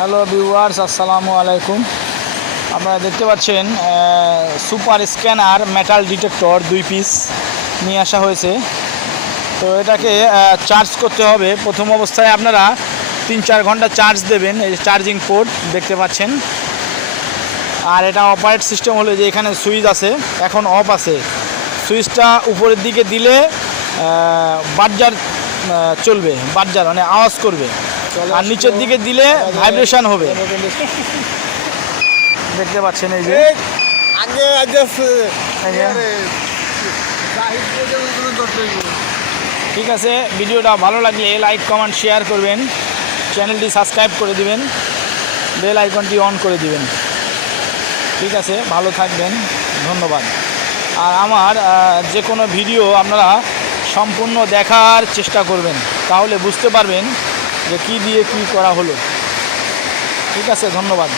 Hello viewers আসসালামু আলাইকুম আপনারা দেখতে পাচ্ছেন সুপার স্ক্যানার মেটাল ডিটেক্টর দুই পিস নিয়ে আসা হয়েছে। তো এটাকে চার্জ করতে হবে। প্রথম অবস্থায় আপনারা তিন চার ঘণ্টা চার্জ দেবেন, এই চার্জিং পোর্ট দেখতে পাচ্ছেন। আর এটা অপারেট সিস্টেম হলো যে এখানে সুইচ আছে, এখন অফ আছে। সুইচটা উপরের দিকে দিলে বার্জার চলবে বার্জার মানে আওয়াজ করবে। আর নিচের দিকে দিলে ভাইব্রেশন হবে। দেখতে পাচ্ছেন এই যে। আগে আগে ঠিক আছে ভিডিওটা ভালো লাগলে লাইক কমেন্ট শেয়ার করবেন। চ্যানেলটি সাবস্ক্রাইব করে দিবেন। বেল আইকনটি অন করে দিবেন। ঠিক আছে ভালো থাকবেন। ধন্যবাদ। আর আমার যে কোনো ভিডিও আপনারা সম্পূর্ণ দেখার চেষ্টা করবেন। তাহলে বুঝতে পারবেন যে কী দিয়ে কী করা হলো। ঠিক আছে ধন্যবাদ।